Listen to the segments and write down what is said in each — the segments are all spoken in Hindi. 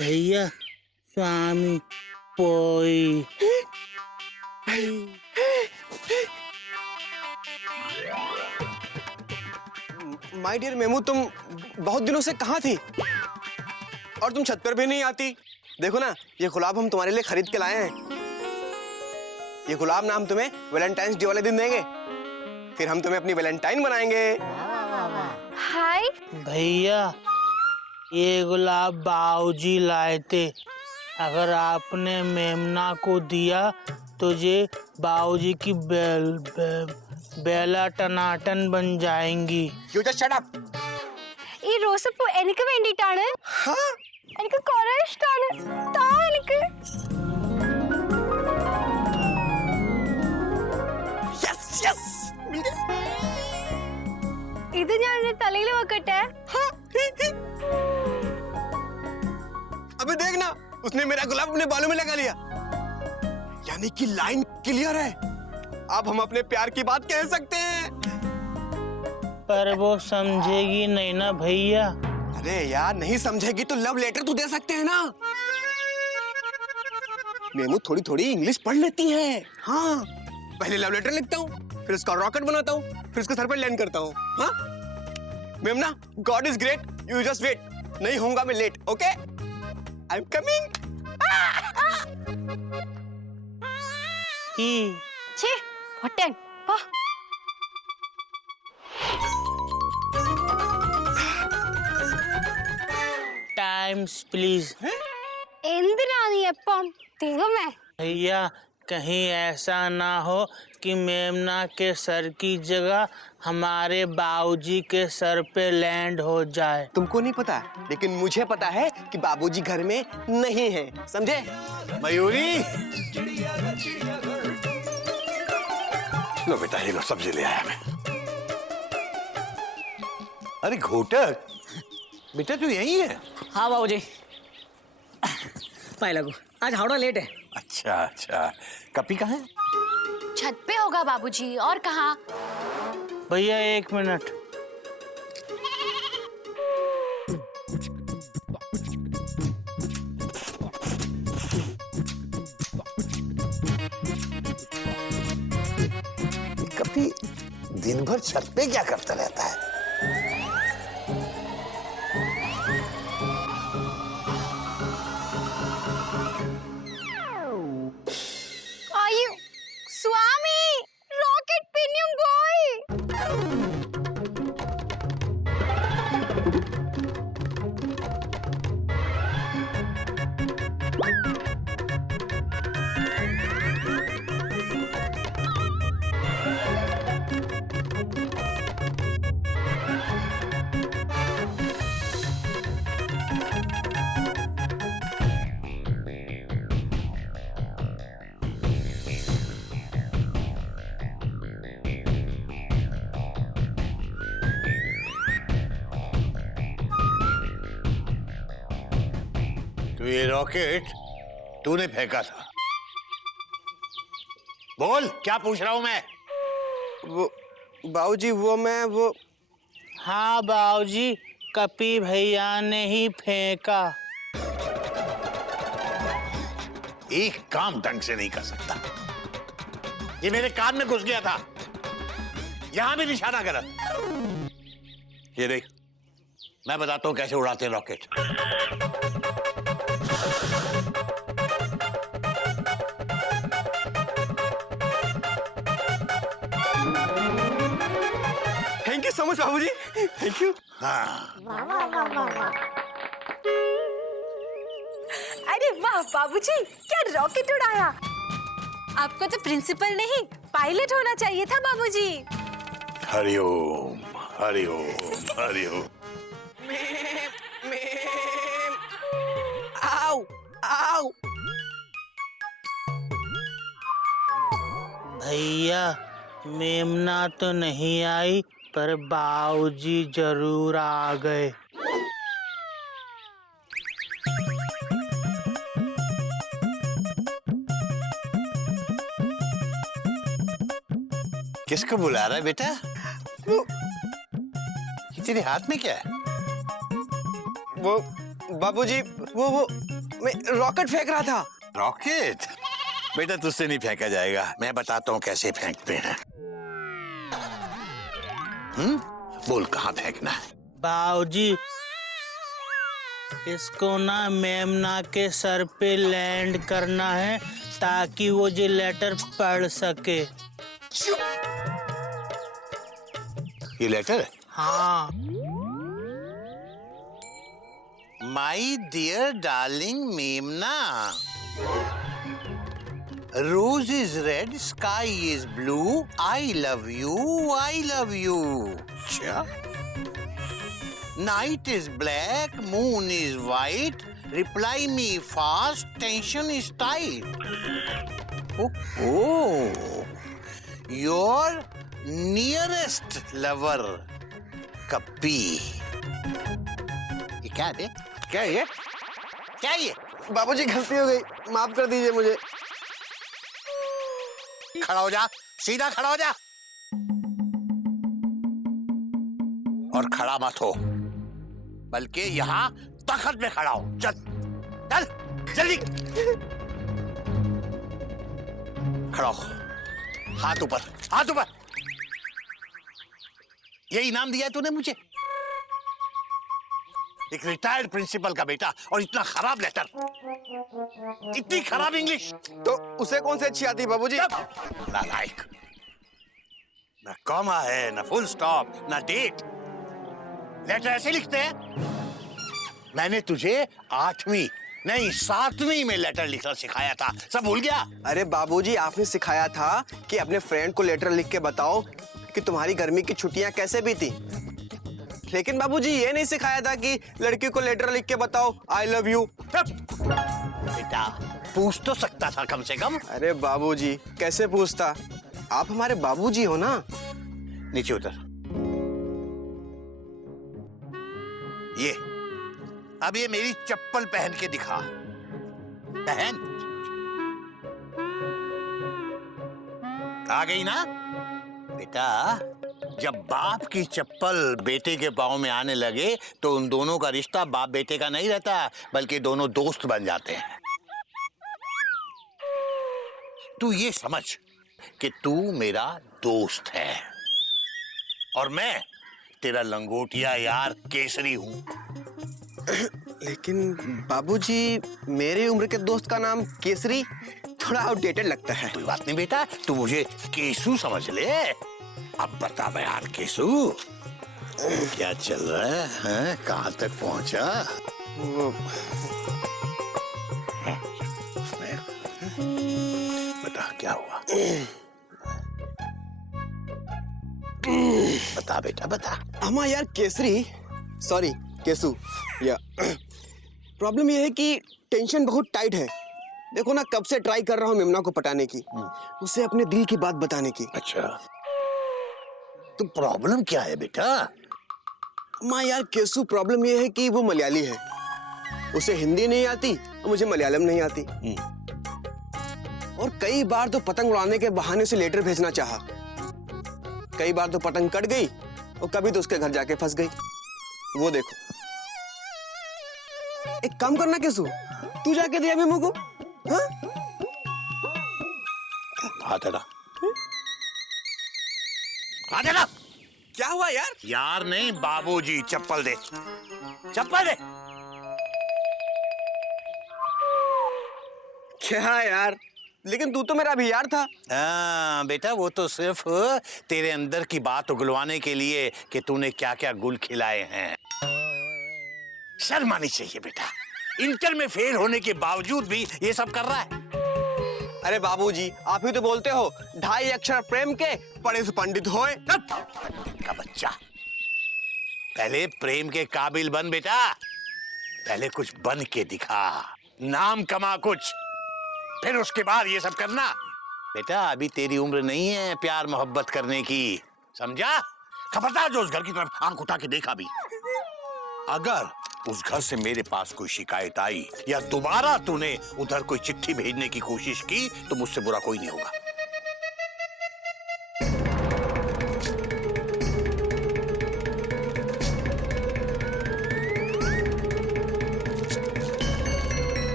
भैया स्वामी पोई। माय डियर मेमू, तुम बहुत दिनों से कहाँ थी और तुम छत पर भी नहीं आती। देखो ना, ये गुलाब हम तुम्हारे लिए खरीद के लाए हैं। ये गुलाब ना हम तुम्हें वैलेंटाइंस डे वाले दिन देंगे, फिर हम तुम्हें अपनी वैलेंटाइन बनाएंगे। हाय भैया ये गुलाब बाऊजी लाए थे। अगर आपने मेमना को दिया तो ये बाऊजी की बेला टनाटन बन जाएंगी। You just shut up. ഈ റോസപ്പൂ എനിക്ക് വേണ്ടിട്ടാണ്. എനിക്ക് കുറേ ഇഷ്ടമാണ്. താ എനിക്ക്. Yes, yes. ഇത് ഞാൻ എന്റെ തലയിൽ വെക്കട്ടെ. अबे देखना, उसने मेरा गुलाब अपने बालों में लगा लिया। यानी कि लाइन क्लियर है। अब हम अपने प्यार की बात कह सकते हैं। पर वो समझेगी नहीं ना भैया। अरे यार, नहीं समझेगी तो लव लेटर तो दे सकते हैं ना। मेमू थोड़ी थोड़ी इंग्लिश पढ़ लेती है। हाँ, पहले लव लेटर लिखता हूँ, फिर उसका रॉकेट बनाता हूँ, फिर उसके सर पर लैंड करता हूँ। हाँ मेमना, god is great, you just wait. नहीं होऊंगा मैं late, okay? I am coming. ഛേ ഒട്ടൻ പോ. Times please. എന്തിനാ നീ എപ്പം ദൈവമേ. भैया कहीं ऐसा ना हो कि मेमना के सर की जगह हमारे बाबूजी के सर पे लैंड हो जाए। तुमको नहीं पता, लेकिन मुझे पता है कि बाबूजी घर में नहीं है, समझे? मयूरी, लो बेटा, ये लो सब्जी ले आया मैं। अरे घोटक, बेटा तू यही है? हाँ बाबूजी, पाए लगू आज हावड़ा लेट है। अच्छा अच्छा, कपी कहाँ है? छत पे होगा बाबूजी, और कहाँ? भैया 1 मिनट। कपी दिन भर छत पे क्या करता रहता है? आयु स्वामी रॉकेट पिनियम गोई. तो ये रॉकेट तूने फेंका था? बोल, क्या पूछ रहा हूं मैं? वो बाबूजी, वो हाँ बाबूजी, कपी भैया ने ही फेंका। एक काम ढंग से नहीं कर सकता। ये मेरे कान में घुस गया था। यहां भी निशाना गलत। ये देख, मैं बताता हूं कैसे उड़ाते हैं rocket. Thank you so much बाबूजी, थैंक यू। हाँ, अरे वाह बाबूजी, क्या रॉकेट उड़ाया. आपको तो प्रिंसिपल नहीं पायलट होना चाहिए था बाबूजी. हरिओम हरिओम हरिओम। आओ आओ। भैया मेमना तो नहीं आई, पर बाऊजी जरूर आ गए। किसको बुला रहा है बेटा? ये तेरे हाथ में क्या है? वो बाबूजी वो मैं रॉकेट फेंक रहा था। रॉकेट? बेटा तुझसे नहीं फेंका जाएगा, मैं बताता हूँ कैसे फेंकते हैं। बोल कहाँ फेंकना है? बाबूजी, इसको ना मेमना के सर पे लैंड करना है ताकि वो ये लेटर पढ़ सके। ये लेटर? हाँ। माई डियर डार्लिंग मेमना, rose is red, sky is blue, I love you, I love you. अच्छा, night is black, moon is white, reply me fast, tension is tight. Oh, your nearest lover कप्पी। ये क्या है? क्या है? क्या है ये? बाबूजी गलती हो गई, माफ कर दीजिए मुझे। खड़ा हो जा, सीधा खड़ा हो जा, और खड़ा मत हो, बल्कि यहाँ तख्त में खड़ा हो। चल चल जल्दी खड़ा हो, हाथ ऊपर, हाथ ऊपर। ये इनाम दिया है तूने मुझे, एक रिटायर्ड प्रिंसिपल का बेटा, और इतना खराब लेटर, इतनी खराब इंग्लिश। तो उसे कौन सी अच्छी आती बाबूजी? नालायक, ना कॉमा है, ना फुल स्टॉप, ना डेट। लेटर ऐसे लिखते हैं? मैंने तुझे 8वीं नहीं 7वीं में लेटर लिखना सिखाया था, सब भूल गया? अरे बाबूजी, आपने सिखाया था कि अपने फ्रेंड को लेटर लिख के बताओ कि तुम्हारी गर्मी की छुट्टियां कैसे बीती। लेकिन बाबूजी ये नहीं सिखाया था कि लड़की को लेटर लिख के बताओ आई लव यू। बेटा पूछ तो सकता था कम से कम। अरे बाबूजी कैसे पूछता, आप हमारे बाबूजी हो ना। नीचे उतर। ये अब ये मेरी चप्पल पहन के दिखा, पहन। आ गई ना बेटा? जब बाप की चप्पल बेटे के पाँव में आने लगे तो उन दोनों का रिश्ता बाप बेटे का नहीं रहता, बल्कि दोनों दोस्त बन जाते हैं। तू ये समझ कि तू मेरा दोस्त है और मैं तेरा लंगोटिया यार केसरी हूं। लेकिन बाबूजी मेरी उम्र के दोस्त का नाम केसरी थोड़ा आउटडेटेड लगता है। कोई बात नहीं बेटा, तू मुझे केसू समझ ले। अब बता यार केसू, क्या चल रहा है, हैं? कहाँ तक पहुंचा? बता क्या हुआ? बता बेटा बता। अम्मा यार केसरी, सॉरी केसू, या प्रॉब्लम ये है कि टेंशन बहुत टाइट है। देखो ना, कब से ट्राई कर रहा हूँ मेमना को पटाने की, उसे अपने दिल की बात बताने की। अच्छा, तो प्रॉब्लम क्या है बेटा? माँ यार केसू, प्रॉब्लम ये है कि वो मलयाली है, उसे हिंदी नहीं आती और मुझे मलयालम नहीं आती। और कई बार तो पतंग उड़ाने के बहाने से लेटर भेजना चाहा, कई बार तो पतंग कट गई और कभी तो उसके घर जाके फंस गई। वो देखो, एक काम करना केसू, तू जाके दिया मेमू को। हाँ? हाथ हटा, हाथ हटा। क्या हुआ यार? यार नहीं बाबूजी, चप्पल दे, चप्पल दे। क्या यार, लेकिन तू तो मेरा भी यार था। हाँ बेटा, वो तो सिर्फ तेरे अंदर की बात उगलवाने के लिए कि तूने क्या क्या गुल खिलाए हैं। शर्म आनी चाहिए बेटा, इंटर में फेल होने के बावजूद भी ये सब कर रहा है। अरे बाबूजी, आप ही तो बोलते हो 2.5 अक्षर प्रेम के पढ़े से पंडित होए। पंडित का बच्चा, पहले प्रेम के काबिल बन बेटा, पहले कुछ बन के दिखा, नाम कमा कुछ, फिर उसके बाद ये सब करना। बेटा अभी तेरी उम्र नहीं है प्यार मोहब्बत करने की, समझा? खबरदार जो उस घर की तरफ आंख उठा के देखा भी, अगर उस घर से मेरे पास कोई शिकायत आई या दोबारा तूने उधर कोई चिट्ठी भेजने की कोशिश की तो मुझसे बुरा कोई नहीं होगा।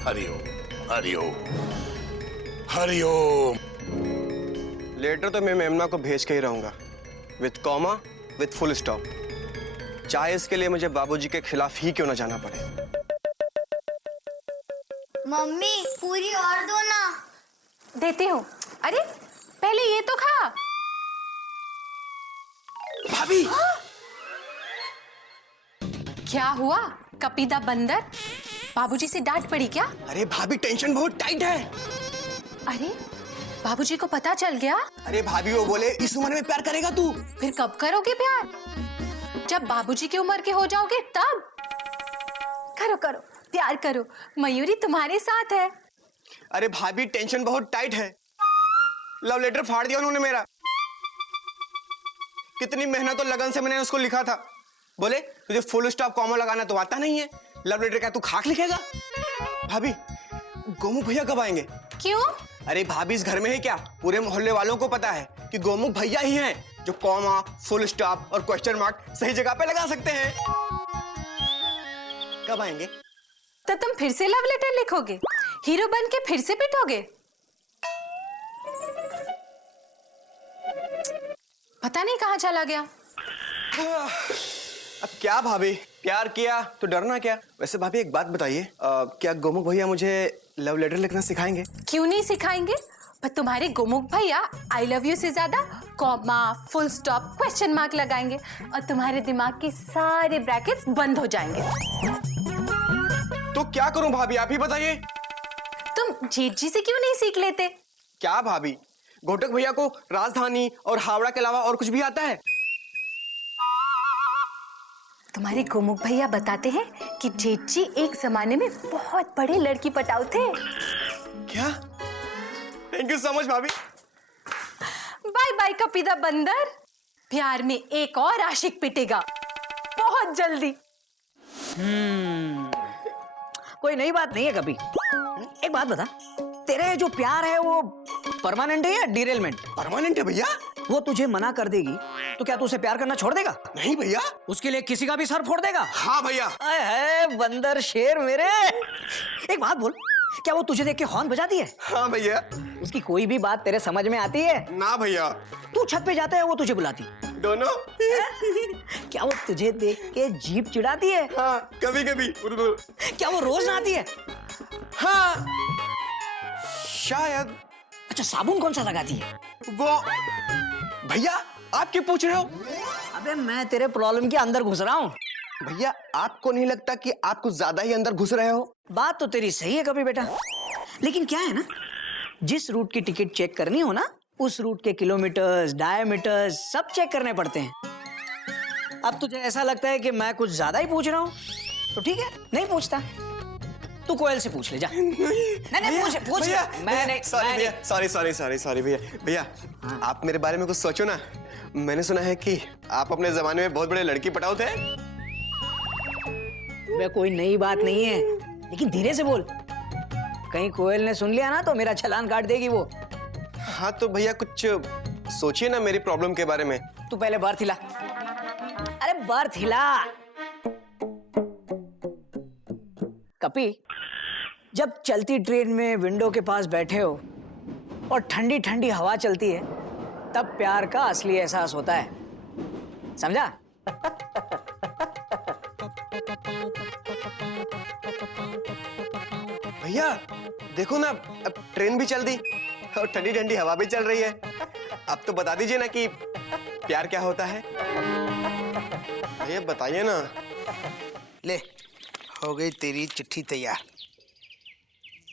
हरिओम हरिओम हरिओम। लेटर तो मैं मेमना को भेज के ही रहूंगा, with comma, with full stop, चाहे इसके लिए मुझे बाबूजी के खिलाफ ही क्यों ना जाना पड़े। मम्मी पूरी और दो ना। देती हूँ। अरे पहले ये तो खा। भाभी क्या हुआ कपीदा बंदर, बाबूजी से डांट पड़ी क्या? अरे भाभी टेंशन बहुत टाइट है। अरे बाबूजी को पता चल गया? अरे भाभी वो बोले इस उम्र में प्यार करेगा तू। फिर कब करोगे प्यार? जब बाबूजी की उम्र के हो जाओगे तब। करो करो प्यार करो, मयूरी तुम्हारे साथ है। अरे भाभी टेंशन बहुत टाइट है, लव लेटर फाड़ दिया उन्होंने मेरा। कितनी मेहनत और लगन से मैंने उसको लिखा था। बोले तुझे फुल स्टॉप कॉमा लगाना तो आता नहीं है, लव लेटर क्या तू खाक लिखेगा। भाभी गोमुख भैया कब आएंगे? क्यों? अरे भाभी इस घर में है क्या, पूरे मोहल्ले वालों को पता है कि गोमुख भैया ही हैं जो कॉमा, फुल स्टॉप और क्वेश्चन मार्क सही जगह पे लगा सकते हैं। कब आएंगे? तो तुम फिर से लव लेटर लिखोगे, हीरो बन के फिर से पिटोगे? पता नहीं कहाँ चला गया। अब क्या भाभी, प्यार किया तो डरना क्या। वैसे भाभी एक बात बताइए, क्या गोमुख भैया मुझे लव लेटर लिखना सिखाएंगे? क्यों नहीं सिखाएंगे, पर तुम्हारे गोमुख भैया आई लव यू से ज्यादा comma, full stop, question mark लगाएंगे और तुम्हारे दिमाग के सारे ब्रैकेट्स बंद हो जाएंगे। तो क्या करूं भाभी, आप ही बताइए। तुम जेठ जी से क्यों नहीं सीख लेते? क्या भाभी, घोटक भैया को राजधानी और हावड़ा के अलावा और कुछ भी आता है? तुम्हारे गोमुख भैया बताते हैं कि जेठ जी एक जमाने में बहुत बड़े लड़की पटाऊ थे। क्या? थैंक यू सो मच भाभी। बाय बाय कपीदा बंदर, प्यार में एक और आशिक पिटेगा बहुत जल्दी। कोई नई बात नहीं है कभी। एक बात बता, तेरे जो प्यार है वो परमानेंट है या डिरेलमेंट? परमानेंट है भैया। वो तुझे मना कर देगी तो क्या तू उसे प्यार करना छोड़ देगा? नहीं भैया। उसके लिए किसी का भी सर फोड़ देगा? हाँ भैया। आए है बंदर शेर मेरे। एक बात बोल, क्या वो तुझे देख के हॉर्न बजाती है? हाँ भैया। उसकी कोई भी बात तेरे समझ में आती है? ना भैया। तू छत पे जाता है वो तुझे बुलाती? दोनों। क्या वो तुझे देख के जीभ चिढ़ाती है? हाँ कभी कभी। क्या वो रोज नहाती है? हाँ शायद। अच्छा साबुन कौन सा लगाती है? वो भैया आप क्यों पूछ रहे हो? अबे मैं तेरे प्रॉब्लम के अंदर घुस रहा हूँ। भैया आपको नहीं लगता कि आप कुछ ज्यादा ही अंदर घुस रहे हो? बात तो तेरी सही है कभी बेटा, लेकिन क्या है ना, जिस रूट की टिकट चेक करनी हो ना, उस रूट के किलोमीटर्स, डायमीटर्स सब चेक करने पड़ते हैं। अब तुझे ऐसा लगता है कि मैं कुछ ज्यादा ही पूछ रहा हूँ, तो ठीक है नहीं पूछता, तू कोयल से पूछ ले जा। नहीं पूछ भैया, मैं नहीं। सॉरी भैया, सॉरी भैया। भैया आप मेरे बारे में कुछ सोचो ना। मैंने सुना है कि आप अपने जमाने में बहुत बड़े लड़की पटाओ थे। वे कोई नई बात नहीं है, लेकिन धीरे से बोल, कहीं कोयल ने सुन लिया ना तो मेरा चालान काट देगी वो। हाँ तो भैया कुछ सोचिए ना मेरी प्रॉब्लम के बारे में। तू पहले बर्थ हिला। अरे बर्थ हिला। कपी, जब चलती ट्रेन में विंडो के पास बैठे हो और ठंडी ठंडी हवा चलती है, तब प्यार का असली एहसास होता है, समझा? भैया देखो ना, अब ट्रेन भी चल दी और ठंडी ठंडी हवा भी चल रही है। अब तो बता दीजिए ना कि प्यार क्या होता है। भैया बताइए ना। ले, हो गई तेरी चिट्ठी तैयार।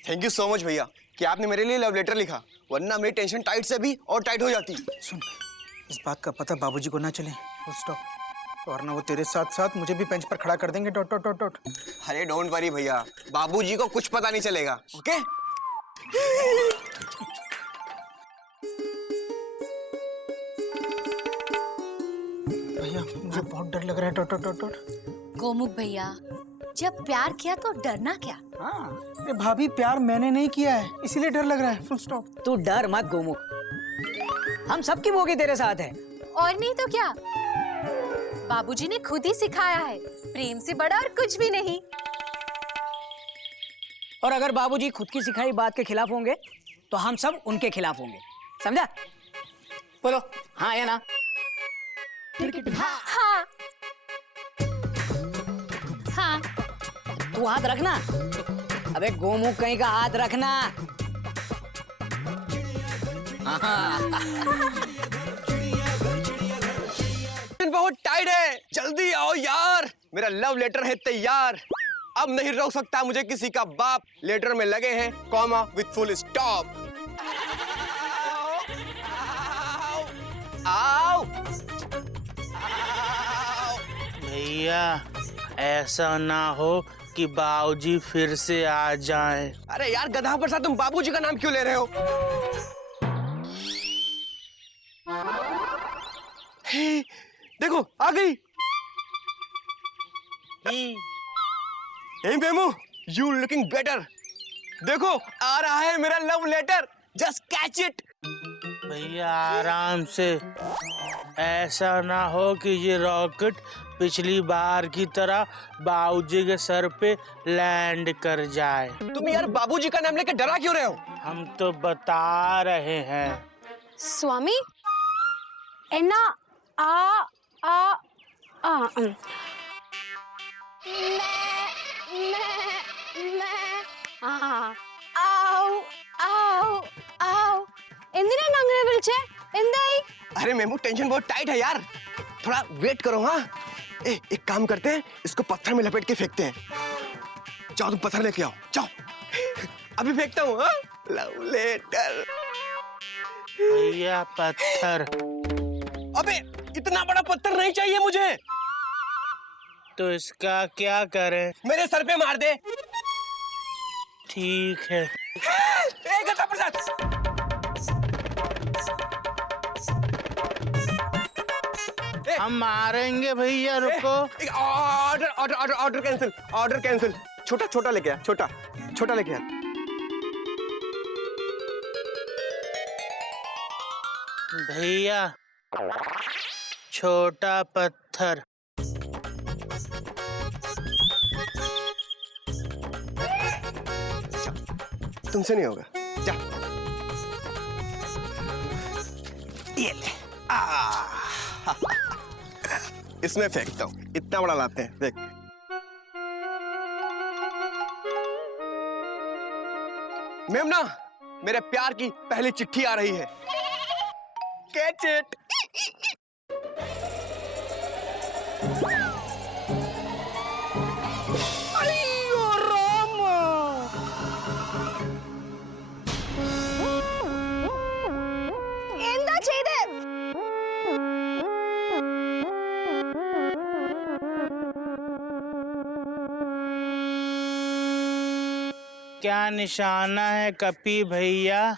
थैंक यू सो मच भैया कि आपने मेरे लिए लव लेटर लिखा, वरना मेरी टेंशन टाइट से भी और टाइट हो जाती। सुन, इस बात का पता बाबूजी को ना चले, फुल स्टॉप, वरना वो तेरे साथ साथ मुझे भी बेंच पर खड़ा कर देंगे, डॉट डॉट डॉट डॉट। अरे डोंट वरी भैया, बाबूजी को कुछ पता नहीं चलेगा। ओके? भैया मुझे बहुत डर लग रहा है, dot dot dot dot. Gomukh भैया, जब प्यार किया तो डरना क्या? हाँ, अरे भाभी प्यार मैंने नहीं किया है, इसीलिए डर लग रहा है, फुल स्टॉप। तू डर मत गोमुख, हम सबकी बोगी तेरे साथ है। और नहीं तो क्या, बाबूजी ने खुद ही सिखाया है, प्रेम से बड़ा और कुछ भी नहीं। और अगर बाबूजी खुद की सिखाई बात के खिलाफ होंगे तो हम सब उनके खिलाफ होंगे, समझा? बोलो हाँ या ना? हाँ हाँ। तू हाथ रखना। अबे गोमुख कहीं का हाथ रखना। हाँ। बहुत टाइट है, जल्दी आओ यार, मेरा लव लेटर है तैयार। अब नहीं रोक सकता मुझे किसी का बाप। लेटर में लगे हैं कॉमा विथ फुल स्टॉप। आओ भैया ऐसा ना हो कि बाबूजी फिर से आ जाएं। अरे यार गधा प्रसाद, तुम बाबूजी का नाम क्यों ले रहे हो? हे, देखो आ गई। हे मेमू, यू लुकिंग बेटर। देखो आ रहा है मेरा love letter, just catch it. भैया आराम से, ऐसा ना हो कि ये रॉकेट पिछली बार की तरह बाबूजी के सर पे लैंड कर जाए। तुम यार बाबूजी का नाम लेकर डरा क्यों रहे हो? हम तो बता रहे हैं। स्वामी एना आ आ आ अरे मेमू टेंशन बहुत टाइट है यार, थोड़ा वेट करो। हाँ एक काम करते हैं, इसको पत्थर में लपेट के फेंकते हैं। जाओ तुम पत्थर लेके आओ, जाओ। अभी फेंकता हूँ। हाँ लव लेटर। भैया पत्थर। अबे इतना बड़ा पत्थर नहीं चाहिए मुझे। तो इसका क्या करें? मेरे सर पे मार दे। ठीक है। गधा प्रसाद, हम मारेंगे भैया, रुको। Order order order order cancel, order cancel. छोटा छोटा लेके आ, छोटा छोटा लेके आ। भैया छोटा पत्थर। तुमसे नहीं होगा, जा। ये ले। इसमें फेंकता हूँ, इतना बड़ा लाते हैं, देख। मेमना, मेरे प्यार की पहली चिट्ठी आ रही है। Catch it. क्या निशाना है कपी भैया?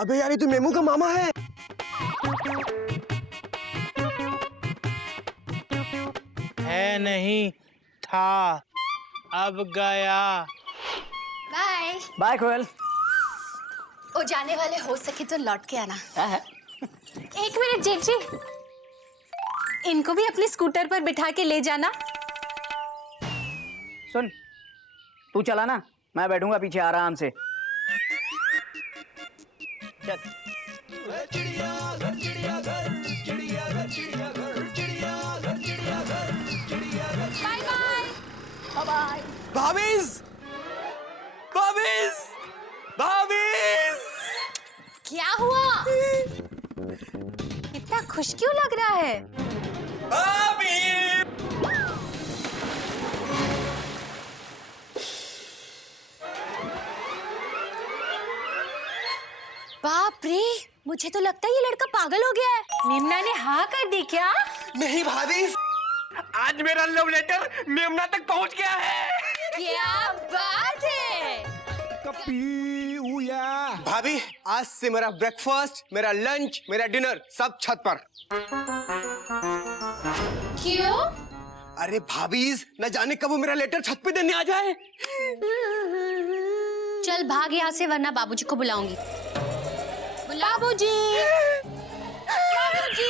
अबे यार ये तो मेमू का मामा है। है नहीं था, अब गया। बाय। बाय कोयल। ओ जाने वाले हो सके तो लौट के आना। है? एक मिनट जेठ जी, इनको भी अपने स्कूटर पर बिठा के ले जाना। सुन, तू चला ना, मैं बैठूंगा पीछे आराम से। चल। Bye bye. बाय। भाभीज, भाभीज, भाभीज। क्या हुआ? इतना खुश क्यों लग रहा है? भाभी। बाप रे, मुझे तो लगता है ये लड़का पागल हो गया है। मेमना ने हाँ कर दी क्या? नहीं भाभी, आज मेरा लव लेटर मेमना तक पहुंच गया है। क्या बात है? भाभी, आज से मेरा ब्रेकफास्ट, मेरा लंच, मेरा डिनर सब छत पर। क्यों? अरे भाभीज, न जाने कब वो मेरा लेटर छत पे देने आ जाए। चल भाग यहाँ से वरना बाबूजी को बुलाऊंगी। बाबूजी, बाबूजी,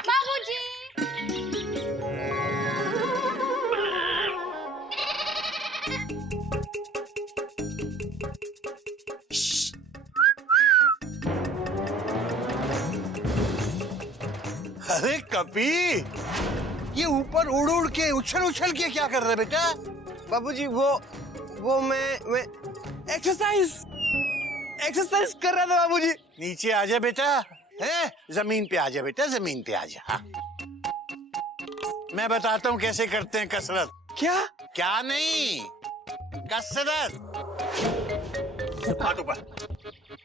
बाबूजी। अरे कपी, ये ऊपर उड़ उड़ के उछल उछल के क्या कर रहे बेटा? बाबूजी वो मैं एक्सरसाइज कर रहा था बाबूजी। नीचे आ जा बेटा, है जमीन पे आ जा बेटा, जमीन पे आ जा। हाँ। मैं बताता हूँ कैसे करते हैं कसरत। क्या नहीं, कसरत। हाथ ऊपर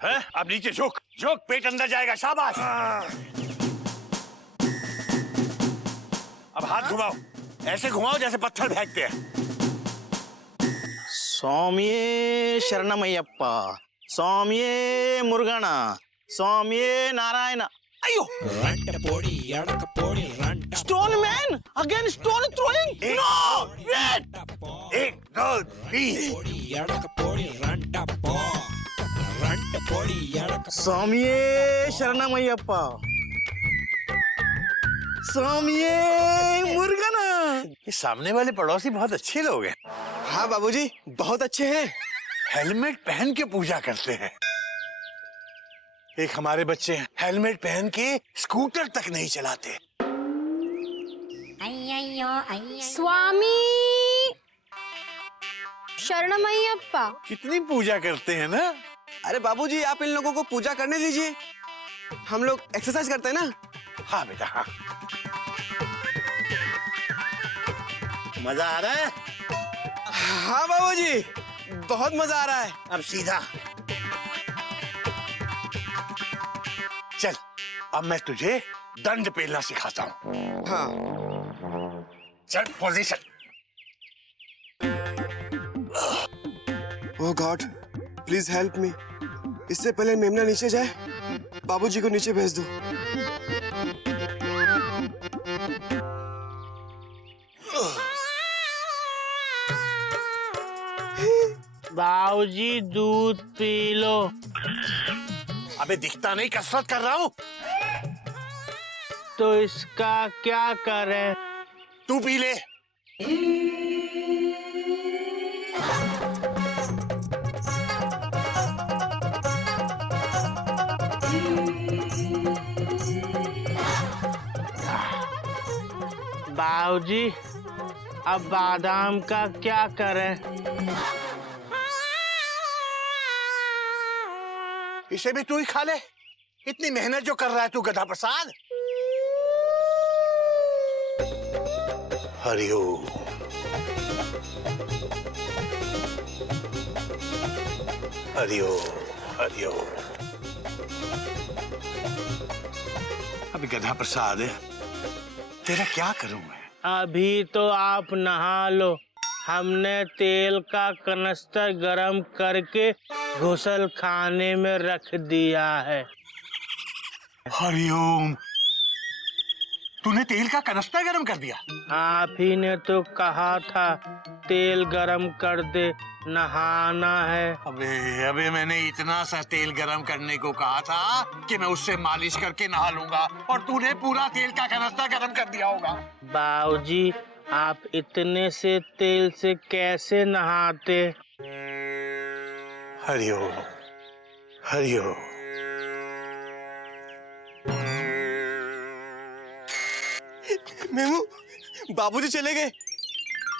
है, अब नीचे झुक झुक, पेट अंदर जाएगा, शाबाश। अब हाथ घुमाओ, ऐसे घुमाओ जैसे पत्थर फेंकते हैं। स्वामिये शरणमय्यप्प, स्वामिये मुरुगन, स्वामिये नारायण। अयो, stone man again, stone throwing. No, wait. 1 2 3। स्वामिये शरणमय्यप्प, स्वामिये मुरुगन। ये सामने वाले पड़ोसी बहुत अच्छे लोग हैं। हाँ बाबूजी, बहुत अच्छे हैं। हेलमेट पहन के पूजा करते हैं। एक हमारे बच्चे हेलमेट पहन के स्कूटर तक नहीं चलाते। स्वामी शरणमय्यप्पा। कितनी पूजा करते हैं ना। अरे बाबूजी, आप इन लोगों को पूजा करने दीजिए, हम लोग एक्सरसाइज करते हैं ना। हाँ बेटा, हाँ। मजा आ रहा है? हाँ बाबूजी, बहुत मजा आ रहा है। अब सीधा चल, अब मैं तुझे दंड पेलना सिखाता हूँ। हाँ। चल position. Oh God, please help me. इससे पहले मेमना नीचे जाए, बाबूजी को नीचे भेज दो। बाबूजी दूध पी लो। अबे दिखता नहीं कसरत कर रहा हूँ। तो इसका क्या करें? तू पी ले। बाबूजी, अब बादाम का क्या करें? इसे भी तू ही खा ले। इतनी मेहनत जो कर रहा है तू गधा प्रसाद। हरिओम। हरिओम हरिओम। अभी गधा प्रसाद है, तेरा क्या करूं मैं? अभी तो आप नहा लो। हमने तेल का कनस्तर गरम करके घुसल खाने में रख दिया है। हरिओम, तूने तेल का कनस्तर गरम कर दिया? आप ही ने तो कहा था तेल गरम कर दे, नहाना है। अबे मैंने इतना सा तेल गरम करने को कहा था कि मैं उससे मालिश करके नहा लूंगा, और तूने पूरा तेल का कनस्तर गरम कर दिया होगा। बाबूजी, आप इतने से तेल से कैसे नहाते? हरिओम हरिओम। मेमू, बाबूजी चले गए।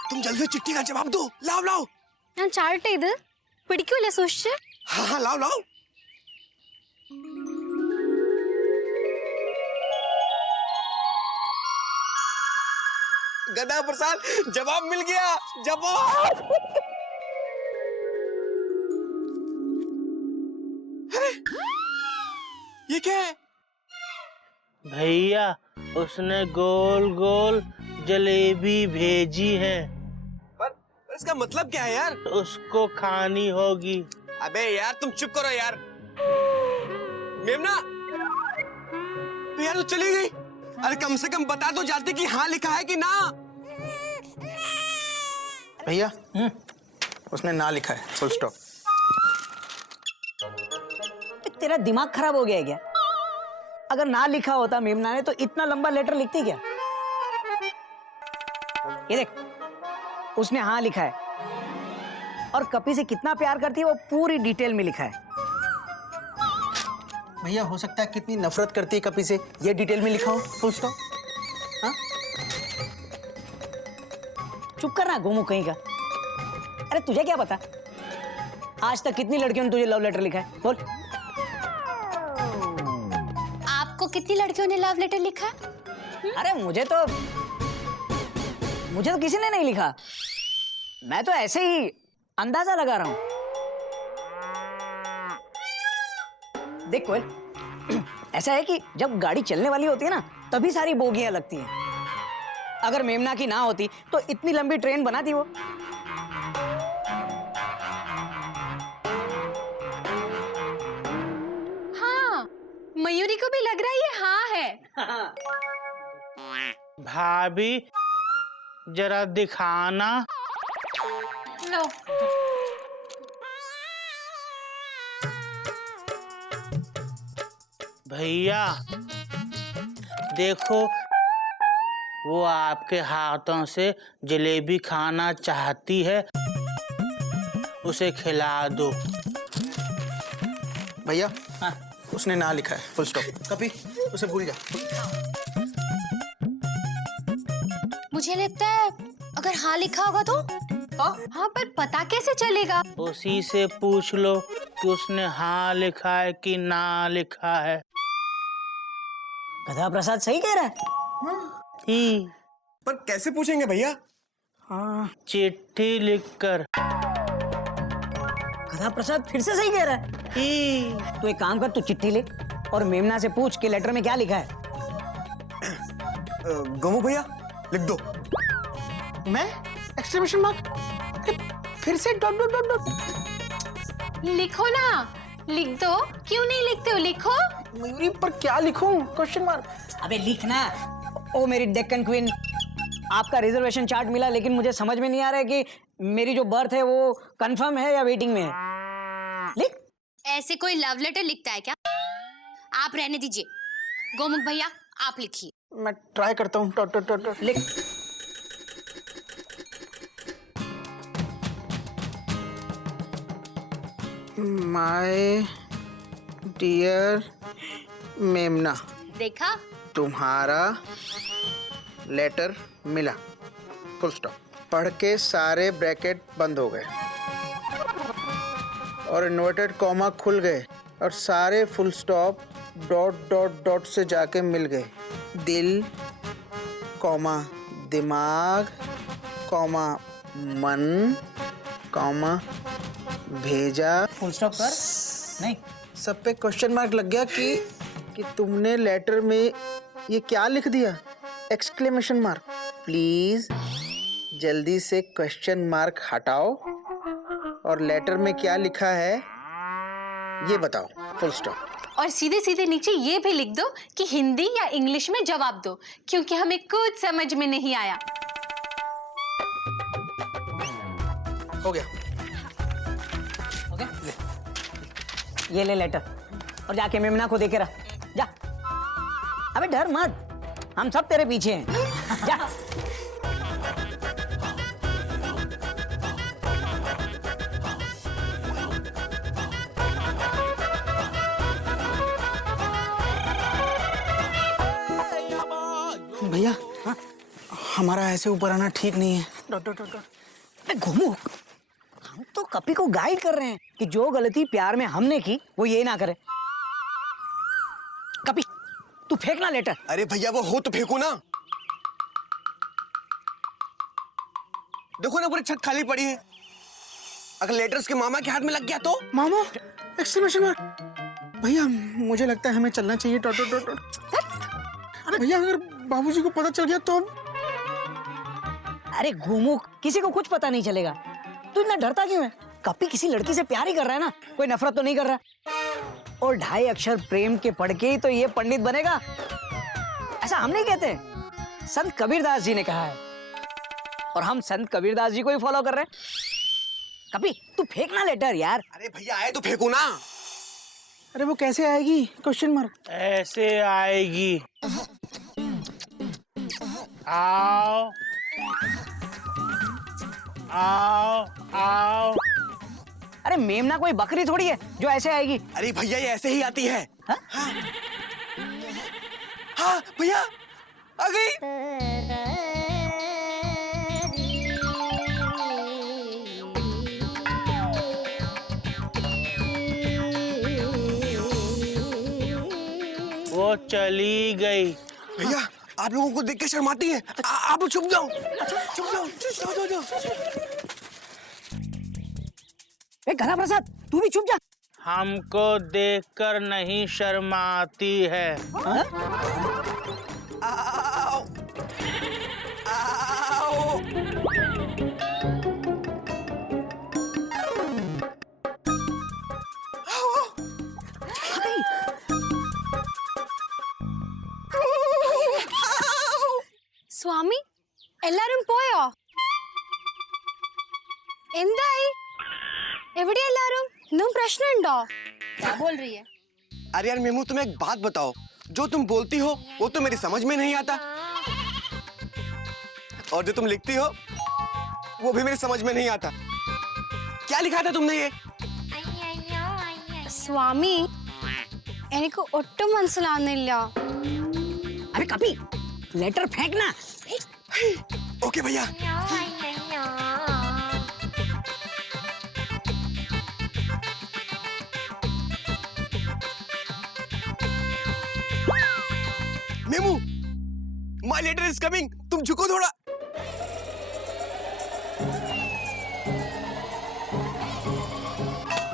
तुम जल्दी चिट्ठी का जवाब दो। लाओ लाओ। ഞാൻ ചാടട്ടെ ഇത് പിടിക്കൂലേ സൂക്ഷിച്ച്? हाँ हाँ, लाओ लाओ। गधा प्रसाद, जवाब मिल गया। जवाब। अरे, ये क्या है? भैया, उसने गोल गोल जलेबी भेजी है। पर इसका मतलब क्या है यार? उसको खानी होगी। अबे यार, तुम चुप करो यार। मेमना, तो यार, तो चली गई। अरे कम से कम बता दो जाती कि हाँ लिखा है कि ना। भैया, उसने ना लिखा है, फुल स्टॉप। तेरा दिमाग खराब हो गया है क्या? अगर ना लिखा होता मेमना ने तो इतना लंबा लेटर लिखती क्या? ये देख, उसने हाँ लिखा है, और कपी से कितना प्यार करती है वो पूरी डिटेल में लिखा है। भैया हो सकता है कितनी नफरत करती है कपी से, ये डिटेल में लिखा हो, फुल स्टॉप। हाँ चुप करना घूमू कहीं का। अरे तुझे क्या पता आज तक कितनी लड़कियों ने तुझे लव लेटर लिखा है, बोल। आपको कितनी लड़कियों ने लव लेटर लिखा है? अरे मुझे तो किसी ने नहीं लिखा, मैं तो ऐसे ही अंदाजा लगा रहा हूं। देख कोयल, ऐसा है कि जब गाड़ी चलने वाली होती है ना तभी सारी बोगियां लगती हैं। अगर मेमना की ना होती तो इतनी लंबी ट्रेन बनाती वो। हाँ, मयूरी को भी लग रहा है ये हाँ है। भाभी जरा दिखाना। लो। भैया देखो, वो आपके हाथों से जलेबी खाना चाहती है, उसे खिला दो। भैया हाँ उसने ना लिखा है, फुल स्टॉप। कपी उसे भूल जा। मुझे लगता है अगर हाँ लिखा होगा तो हाँ, पर पता कैसे चलेगा? उसी से पूछ लो कि उसने हाँ लिखा है कि ना लिखा है। गधा प्रसाद सही कह रहा है। ही पर कैसे पूछेंगे भैया? हाँ चिट्ठी लिखकर। गधा प्रसाद फिर से सही कह रहा है। ही तू एक काम कर, तू चिट्ठी ले और मेमना से पूछ कि लेटर में क्या लिखा है। गोमू भैया लिख दो। मैं एक्सक्लेमेशन मार्क, फिर से डॉट डॉट डॉट डॉट। लिखो ना, लिख दो। क्यों नहीं लिखते हो? लिखो। मयूरी पर क्या लिखूं? Question mark. अबे लिखना। ओ मेरी डेक्कन क्वीन, आपका रिजर्वेशन चार्ट मिला लेकिन मुझे समझ में नहीं आ रहा है कि मेरी जो बर्थ है वो कंफर्म है या वेटिंग में है। लिख। ऐसे कोई लव लेटर लिखता है क्या? आप रहने दीजिए। गोमुख भैया आप लिखिए। मैं ट्राई करता हूँ। Dot dot dot dot. लिख। माय डियर मेमना, देखा? तुम्हारा लेटर मिला, फुल स्टॉप। पढ़ के सारे ब्रैकेट बंद हो गए और इन्वर्टेड कॉमा खुल गए और सारे full stop dot dot dot से जाके मिल गए। दिल कॉमा दिमाग कॉमा मन कॉमा भेजा। फुल स्टॉप कर। नहीं, सब पे क्वेश्चन मार्क लग गया कि तुमने लेटर में ये क्या लिख दिया, एक्सक्लेमेशन मार्क। प्लीज जल्दी से क्वेश्चन मार्क हटाओ और लेटर में क्या लिखा है ये बताओ, फुल स्टॉप। और सीधे सीधे नीचे ये भी लिख दो कि हिंदी या इंग्लिश में जवाब दो, क्योंकि हमें कुछ समझ में नहीं आया। हो गया। ओके, ये ले लेटर और जाके मेमना को देके रहा। जा। अबे डर मत, हम सब तेरे पीछे हैं। जा। भैया हाँ? हमारा ऐसे ऊपर आना ठीक नहीं है। Dot dot dot dot. अबे घूमू, हम तो कपी को गाइड कर रहे हैं कि जो गलती प्यार में हमने की वो ये ना करे। कपी तू फेंकना लेटर। अरे भैया वो हो तो फेंको ना। देखो ना पूरी छत खाली पड़ी है। अगर लेटर उसके मामा के हाथ में लग गया तो? मामा एक्सक्लेमेशन मार्क। भैया मुझे लगता है हमें चलना चाहिए। Dot dot dot dot. अरे भैया अगर बाबूजी को पता चल गया तो? अरे घूमू, किसी को कुछ पता नहीं चलेगा। तू इतना डरता क्यों है? कपी किसी लड़की से प्यार ही कर रहा है ना, कोई नफरत तो नहीं कर रहा। और 2.5 अक्षर प्रेम के पढ़ के ही तो ये पंडित बनेगा, ऐसा हम नहीं कहते। संत कबीरदास जी ने कहा है और हम संत कबीरदास जी को ही फॉलो कर रहे हैं। कपी तू फेंकना लेटर यार। अरे भैया आए तो फेंको ना। अरे वो कैसे आएगी? Question mark. ऐसे आएगी। आओ आओ आओ। अरे मेमना कोई बकरी थोड़ी है जो ऐसे आएगी। अरे भैया ये ऐसे ही आती है। हाँ? भैया आ गई। वो चली गई। भैया आप लोगों को देख के शर्माती है। आप लोग छुप जाओ। छुप जाओ, जाओ, जाओ, जाओ। ए गधा प्रसाद, तू भी छुप जा। हमको देखकर नहीं शर्माती है। हाँ? आओ, आओ। സ്വാമി എല്ലാരും പോയോ എന്തായി എവിടെ എല്ലാരും ഇന്നും പ്രശ്നമുണ്ടോ क्या बोल रही है अरे यार मेमू तुम्हें एक बात बताओ, जो तुम बोलती हो वो तो मेरी समझ में नहीं आता, और जो तुम लिखती हो वो भी मेरी समझ में नहीं आता। क्या लिखा था तुमने ये? സ്വാമി എനിക്ക് ഒട്ടും മനസ്സിലാവുന്നില്ല अरे कपी, लेटर फेंकना। ओके भैया। मेमू, माय लेटर इज कमिंग, तुम झुको थोड़ा।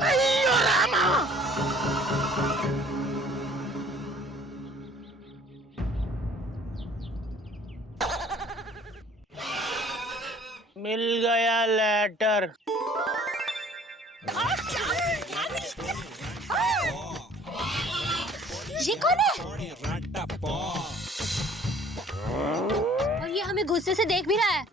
अय्यो रामा। मिल गया लेटर। ये कौन है और ये हमें गुस्से से देख भी रहा है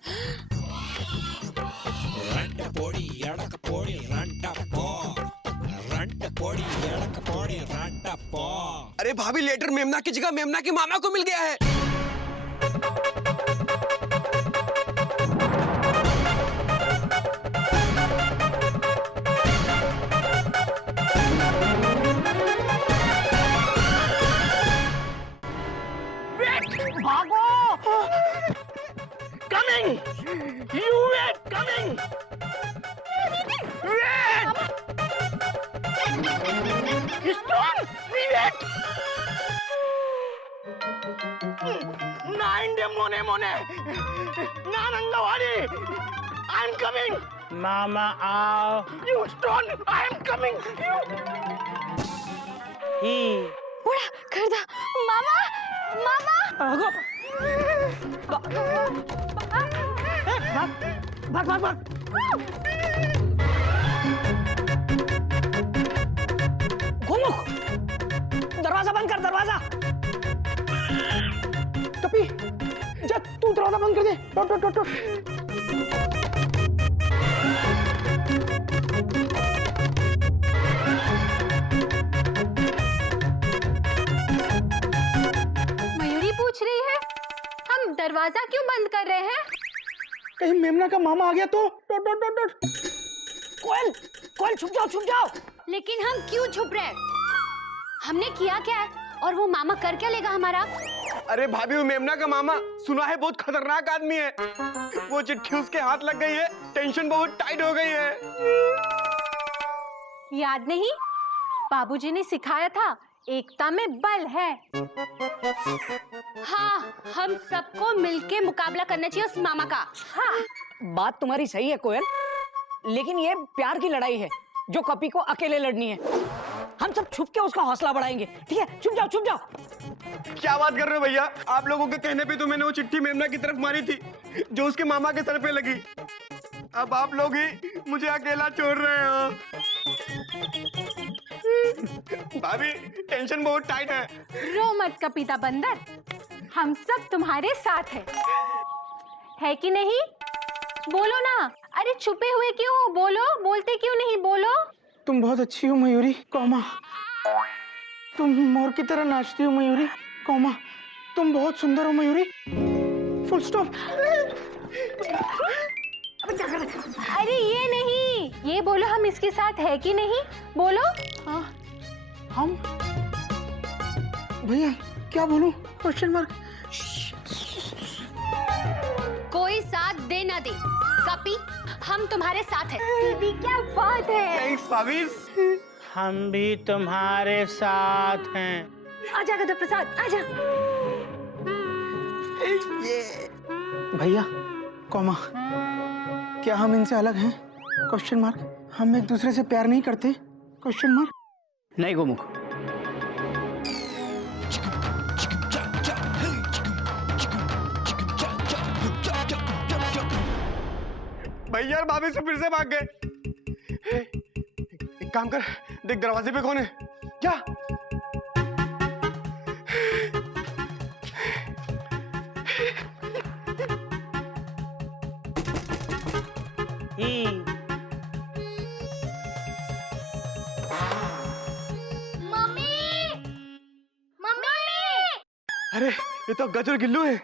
अरे भाभी, लेटर मेमना की जगह मेमना के मामा को मिल गया है। Coming! You wait, coming! Wait! Stone! Wait! Nine mone mone! Nanandawadi! I'm coming! Mama, आओ! You stone! I'm coming! He! बड़ा कर दा मामा मामा भाग भाग भाग। गोमुख, दरवाजा बंद कर, दरवाजा। कपी, जा तू दरवाजा बंद कर दे। टो टो टो टो। मयूरी पूछ रही है हम दरवाजा क्यों बंद कर रहे हैं? कहीं मेमना का मामा आ गया तो? टो टो टो टो। कोयल, कोयल छुप जाओ, छुप जाओ। लेकिन हम क्यों छुप रहे हमने किया क्या है और वो मामा कर क्या लेगा हमारा अरे भाभी, वो मेमना का मामा सुना है बहुत खतरनाक आदमी है। वो चिट्ठी उसके हाथ लग गई है, टेंशन बहुत टाइट हो गई है। याद नहीं, बाबूजी ने सिखाया था एकता में बल है। हाँ, हम सबको मिलके मुकाबला करना चाहिए उस मामा का। हाँ, बात तुम्हारी सही है कोयल, लेकिन ये प्यार की लड़ाई है जो कपी को अकेले लड़नी है। हम सब छुप के उसका हौसला बढ़ाएंगे, ठीक है? छुप जाओ, छुप जाओ। क्या बात कर रहे हो भैया? आप लोगों के कहने पे तो मैंने वो चिट्ठी मेमना की तरफ मारी थी जो उसके मामा के सर पे लगी। अब आप लोग ही मुझे अकेला छोड़ रहे हो। भाभी, टेंशन बहुत टाइट है। रो मत कपीता बंदर, हम सब तुम्हारे साथ है कि नहीं? बोलो ना, अरे छुपे हुए क्यों हो? बोलो, बोलते क्यों नहीं? बोलो। तुम बहुत अच्छी हो मयूरी, कौमा। तुम मोर की तरह नाचती हो मयूरी, कौमा। तुम बहुत सुंदर हो मयूरी, फुल स्टॉप। अरे ये नहीं, ये बोलो हम इसके साथ है कि नहीं? बोलो। हम भैया क्या बोलूं? Question mark. कोई साथ दे ना दे, कपी हम तुम्हारे साथ हैं। दीदी क्या बात है। थैंक्स भाभी। हम भी तुम्हारे साथ हैं। आजा गदा प्रसाद आजा। भैया कॉमा, क्या हम इनसे अलग हैं? Question mark. हम एक दूसरे से प्यार नहीं करते? Question mark. नहीं गोमुख, भैया और भाभी से फिर से भाग गए। एक काम कर, देख दरवाजे पे कौन है क्या? अरे ये तो गज और गिल्लू है।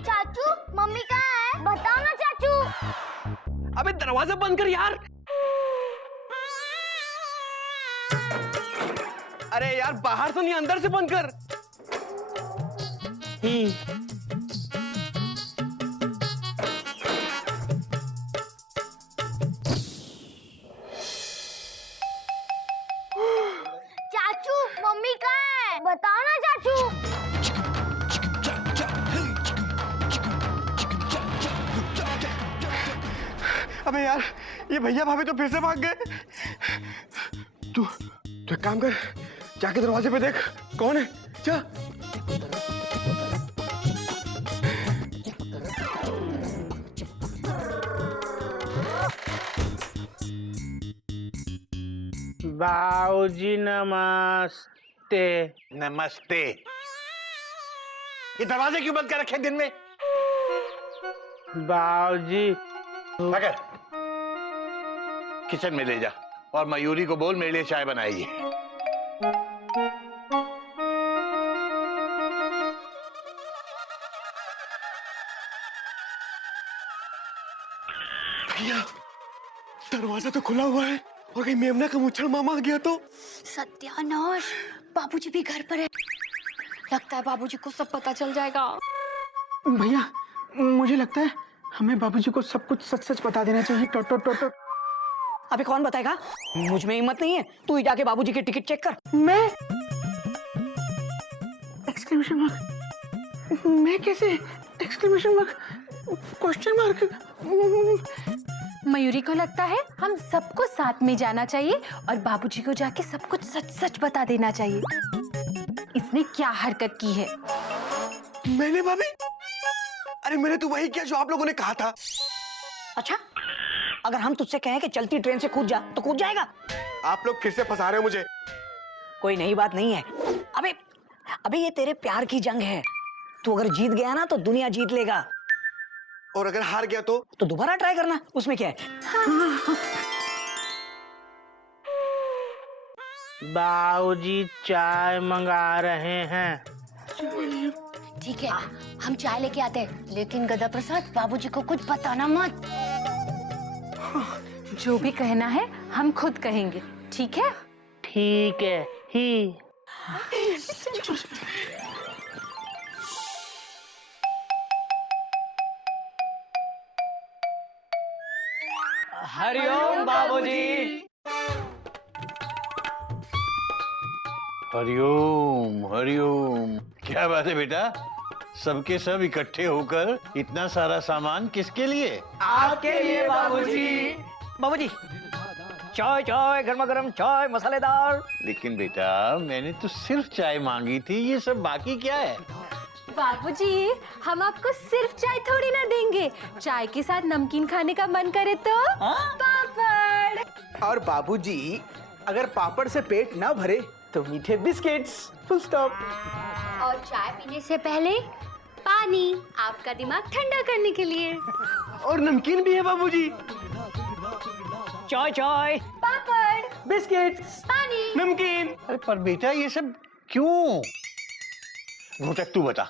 चाचू मम्मी कहाँ है? बताओ ना चाचू। अबे दरवाजा बंद कर यार। अरे यार बाहर से नहीं अंदर से बंद कर। चाचू मम्मी कहाँ है? बताओ ना चाचू। अबे यार ये भैया भाभी तो फिर से भाग गए। तू एक काम कर, जाके दरवाजे पे देख कौन है। जा। बाऊजी नमस्ते। नमस्ते। ये दरवाजे क्यों बंद कर रखे दिन में? बाऊजी मगर किचन में ले जा और मयूरी को बोल मेरे लिए चाय बनाइए। भैया दरवाजा तो खुला हुआ है और कहीं मेमना का मुच्छड़ मामा आ गया तो। सत्यानाश, बाबूजी भी घर पर है। लगता है बाबूजी को सब पता चल जाएगा। भैया मुझे लगता है हमें बाबूजी को सब कुछ सच सच बता देना चाहिए। टो टो टो टो। अबे कौन बताएगा? मुझ में हिम्मत नहीं है। तू ही जाके बाबूजी की टिकट चेक कर। मैं? Exclamation mark. मैं कैसे? Exclamation mark, question mark. Mayuri को लगता है हम सबको साथ में जाना चाहिए और बाबूजी को जाके सब कुछ सच सच बता देना चाहिए। इसने क्या हरकत की है? मैंने भाभी? अरे मैंने तो वही किया जो आप लोगों ने कहा था। अच्छा, अगर हम तुझसे कहें कि चलती ट्रेन से कूद जा तो कूद जाएगा? आप लोग फिर से फंसा रहे हो मुझे। कोई नई बात नहीं है। अबे अबे ये तेरे प्यार की जंग है। तू अगर जीत गया ना तो दुनिया जीत लेगा, और अगर हार गया तो दोबारा ट्राई करना, उसमें क्या है? बाऊजी चाय मंगा रहे हैं। ठीक है, हम चाय लेके आते हैं, लेकिन गदा प्रसाद बाबूजी को कुछ बताना मत। जो भी कहना है हम खुद कहेंगे, ठीक है? ठीक है ही। हरिओम बाबूजी। हरिओम हरिओम। क्या बात है बेटा, सबके सब इकट्ठे होकर इतना सारा सामान किसके लिए? आपके लिए बाबूजी। बाबूजी चाय चाय, गर्मा गर्म चाय, मसालेदार। लेकिन बेटा मैंने तो सिर्फ चाय मांगी थी, ये सब बाकी क्या है? बाबूजी हम आपको सिर्फ चाय थोड़ी ना देंगे, चाय के साथ नमकीन खाने का मन करे तो पापड़। और बाबूजी अगर पापड़ से पेट ना भरे तो मीठे बिस्किट्स। Full stop. और चाय पीने से पहले पानी, आपका दिमाग ठंडा करने के लिए। और नमकीन भी है बाबूजी। चाय चाय, पापड़, बिस्किट्स, पानी। नमकीन। अरे पर बेटा ये सब क्यों? घोटक तू बता,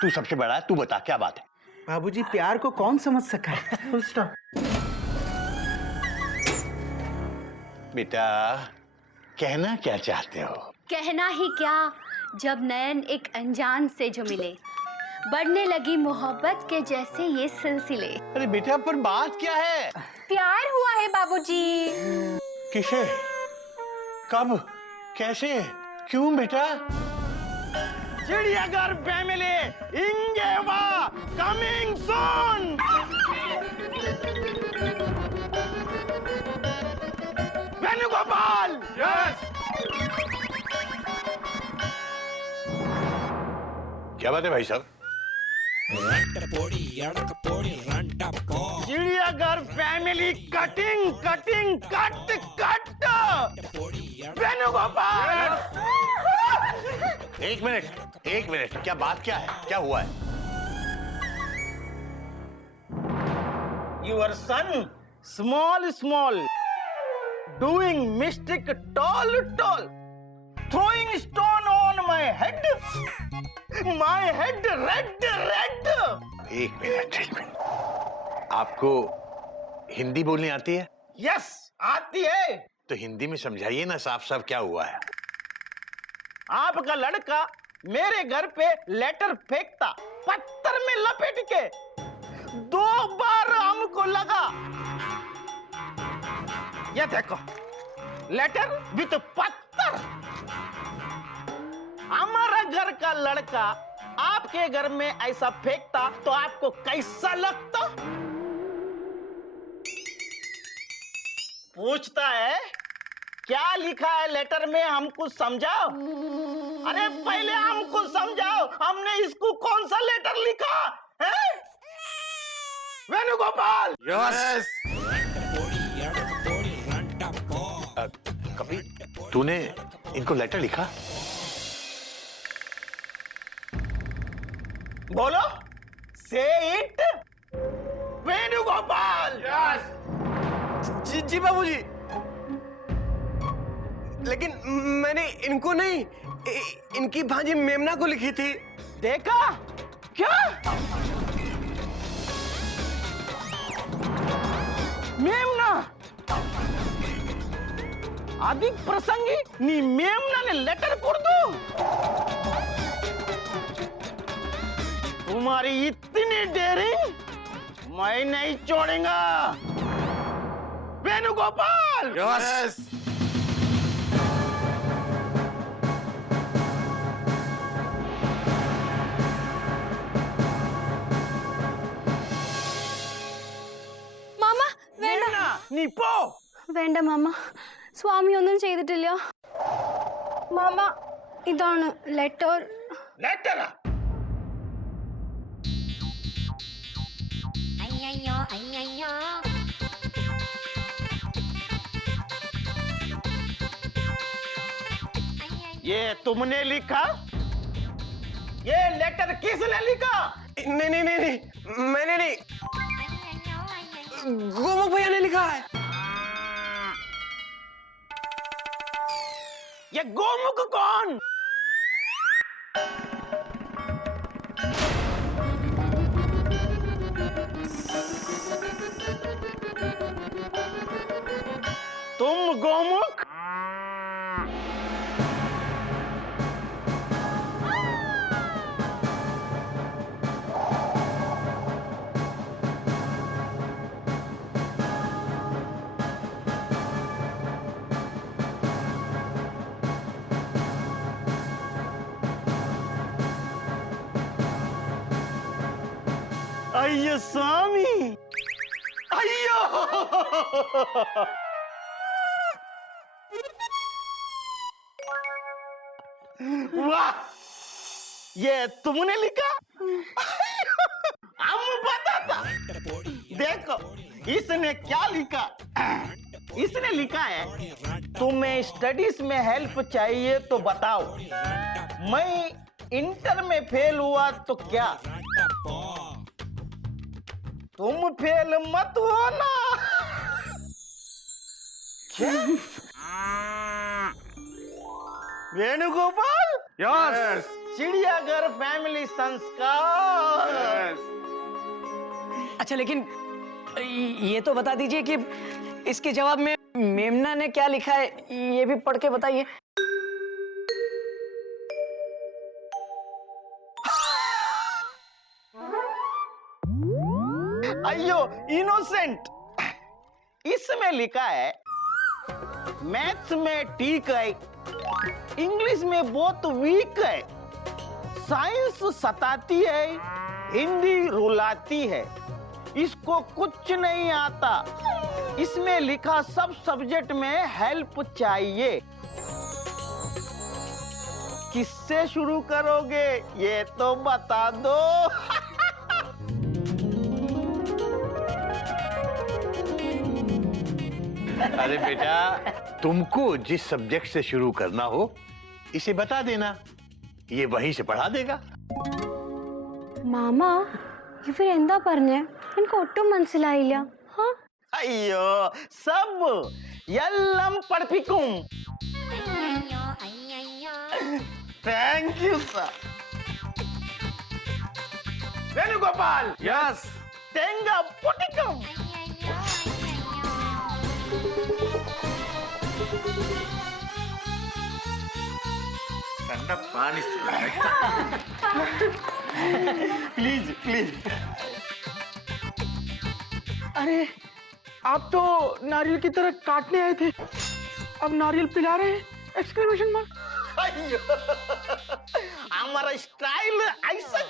तू सबसे बड़ा है, तू बता क्या बात है? बाबूजी प्यार को कौन समझ सका है? Full stop. बेटा कहना क्या चाहते हो? कहना ही क्या, जब नयन एक अनजान से जो मिले, बढ़ने लगी मोहब्बत के जैसे ये सिलसिले। अरे बेटा पर बात क्या है? प्यार हुआ है बाबूजी। किसे? कब? कैसे? क्यों बेटा? चिड़ियाघर फैमिली इंगेवा कमिंग सून। वेणुगोपाल। यस। क्या बात है भाई साहब? चिड़ियाघर family cutting cutting cut cut. Venugopal. एक मिनट, क्या बात क्या है? क्या हुआ है? Your son, small, doing mistake tall, throwing stone on my head red. एक मिनट। आपको हिंदी बोलनी आती है? Yes, आती है। तो हिंदी में समझाइए ना साफ क्या हुआ है? आपका लड़का मेरे घर पे लेटर फेंकता पत्थर में लपेट के। 2 बार हमको लगा। ये देखो लेटर विथ पत्थर। हमारा घर का लड़का आपके घर में ऐसा फेंकता तो आपको कैसा लगता? पूछता है क्या लिखा है लेटर में, हमको समझाओ। अरे पहले हमको समझाओ, हमने इसको कौन सा लेटर लिखा है? वेणुगोपाल। यस। कभी तूने इनको लेटर लिखा? बोलो, से इट। वेणुगोपाल। यस। जी बाबूजी। लेकिन मैंने इनको नहीं, इनकी भांजी मेमना को लिखी थी। देखा क्या? मेमना अधिक प्रसंगी नी मेमना ने लेटर कर दो। तुम्हारी इतनी डेयरिंग मैं नहीं छोड़ूंगा। वेणुगोपाल। यस। മാമ വേണ്ട നീ പോ. വേണ്ട മാമ, സ്വാമി ഒന്നും ചെയ്തിട്ടില്ല. മാമ ഇതാണ് ലെറ്റർ. ലെറ്ററാ? ये तुमने लिखा? ये लेटर किसने लिखा? नहीं, मैंने नहीं, गोमुख भैया ने लिखा है। ये गोमुख कौन? तुम गोमुख? अय्यो स्वामी, अय्यो। वाह, ये तुमने लिखा? हम पता था। देखो इसने क्या लिखा? इसने लिखा है तुम्हें स्टडीज में हेल्प चाहिए तो बताओ। मैं इंटर में फेल हुआ तो क्या तुम फेल मत होना? क्या? वेणुगोपाल। यस। चिड़ियाघर फैमिली संस्कार। अच्छा लेकिन ये तो बता दीजिए कि इसके जवाब में मेमना ने क्या लिखा है ये भी पढ़ के बताइए। अयो इनोसेंट, इसमें लिखा है मैथ्स में ठीक है, इंग्लिश में बहुत वीक है, साइंस सताती है, हिंदी रुलाती है, इसको कुछ नहीं आता। इसमें लिखा सब सब्जेक्ट में हेल्प चाहिए। किससे शुरू करोगे ये तो बता दो। अरे बेटा, तुमको जिस सब्जेक्ट से शुरू करना हो इसे बता देना, ये वहीं से पढ़ा देगा। മാമാ ഇവരെന്താ പറഞ്ഞേ? എനിക്ക് ഒട്ടും മനസ്സിലായില്ല. ഹാ? അയ്യോ സബ് എല്ലാം പഠിപ്പിക്കും. Thank you sir. Venugopal. Yes. തേങ്ങ പൊട്ടിക്കും. ठंडा पानी प्लीज प्लीज. अरे आप तो नारियल की तरह काटने आए थे, अब नारियल पिला रहे हैं? Exclamation mark. अय्यो, हमारा स्टाइल ऐसा,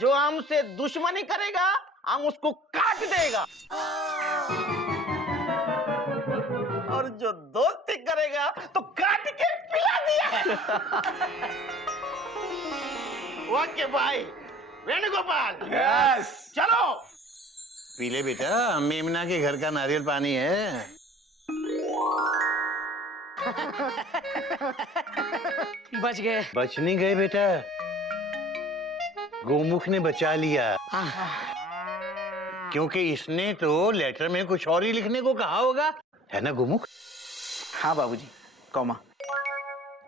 जो हमसे दुश्मनी करेगा हम उसको काट देगा, और जो दोस्ती करेगा तो काट के पिला दिया. ओके भाई. वेणुगोपाल. यस. चलो. पी ले बेटा, मेमना के घर का नारियल पानी है. बच गए। बच नहीं गए बेटा, गोमुख ने बचा लिया, क्योंकि इसने तो लेटर में कुछ और ही लिखने को कहा होगा, है ना गोमुख? हाँ बाबूजी, कॉमा.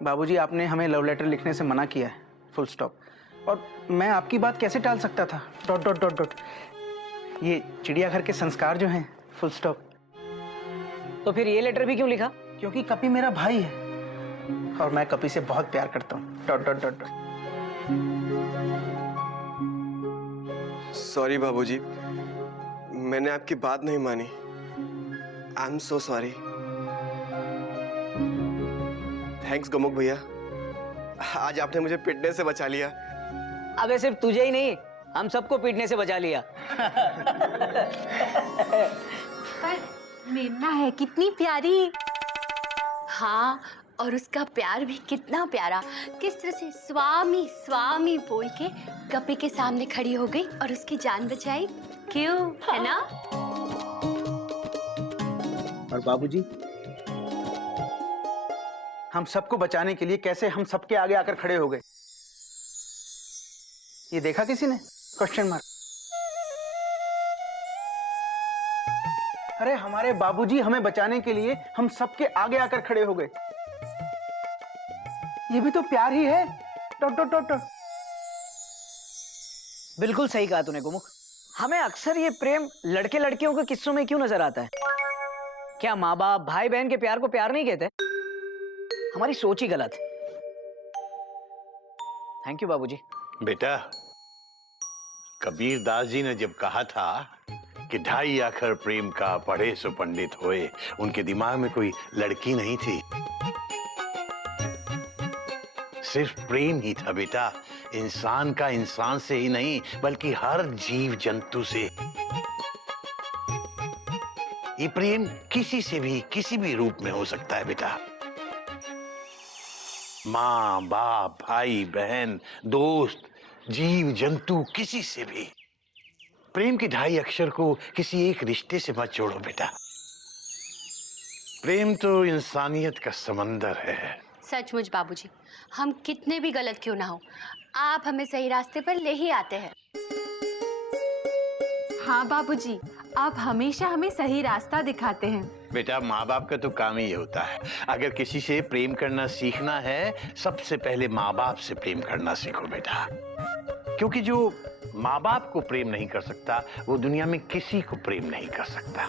बाबूजी आपने हमें लव लेटर लिखने से मना किया है, फुल स्टॉप. और मैं आपकी बात कैसे टाल सकता था? Dot dot dot dot. ये चिड़ियाघर के संस्कार जो हैं, फुल स्टॉप. तो फिर ये लेटर भी क्यों लिखा? क्योंकि कपी मेरा भाई है और मैं कपी से बहुत प्यार करता हूँ. Dot dot dot dot. Sorry बाबूजी, मैंने आपकी बात नहीं मानी. I am so sorry. Thanks Gomukh भैया, आज आपने मुझे पिटने से बचा लिया. अबे सिर्फ तुझे ही नहीं, हम सबको पीटने से बचा लिया. पर मेमना है कितनी प्यारी. हाँ, और उसका प्यार भी कितना प्यारा. किस तरह से स्वामी स्वामी बोल के कपी के सामने खड़ी हो गई और उसकी जान बचाई. क्यों, है ना? और बाबूजी, हम सबको बचाने के लिए कैसे हम सबके आगे आकर खड़े हो गए, ये देखा किसी ने? Question mark. अरे हमारे बाबूजी हमें बचाने के लिए हम सबके आगे आकर खड़े हो गए, ये भी तो प्यार ही है. Dot dot dot dot. बिल्कुल सही कहा तूने गोमुख. हमें अक्सर ये प्रेम लड़के लड़कियों के किस्सों में क्यों नजर आता है? क्या माँ बाप भाई बहन के प्यार को प्यार नहीं कहते? हमारी सोच ही गलत है. थैंक यू बाबूजी. बेटा, कबीर दास जी ने जब कहा था कि ढाई आखर प्रेम का पढ़े सो पंडित होए, उनके दिमाग में कोई लड़की नहीं थी, सिर्फ प्रेम ही था बेटा. इंसान का इंसान से ही नहीं बल्कि हर जीव जंतु से. ये प्रेम किसी से भी किसी भी रूप में हो सकता है बेटा. माँ बाप भाई बहन दोस्त जीव जंतु किसी से भी. प्रेम के ढाई अक्षर को किसी एक रिश्ते से मत जोड़ो बेटा. प्रेम तो इंसानियत का समंदर है. सचमुच बाबूजी, हम कितने भी गलत क्यों ना हो, आप हमें सही रास्ते पर ले ही आते हैं. हाँ बाबूजी, आप हमेशा हमें सही रास्ता दिखाते हैं. बेटा, माँ बाप का तो काम ही ये होता है. अगर किसी से प्रेम करना सीखना है, सबसे पहले माँ बाप से प्रेम करना सीखो बेटा. क्योंकि जो माँ बाप को प्रेम नहीं कर सकता, वो दुनिया में किसी को प्रेम नहीं कर सकता.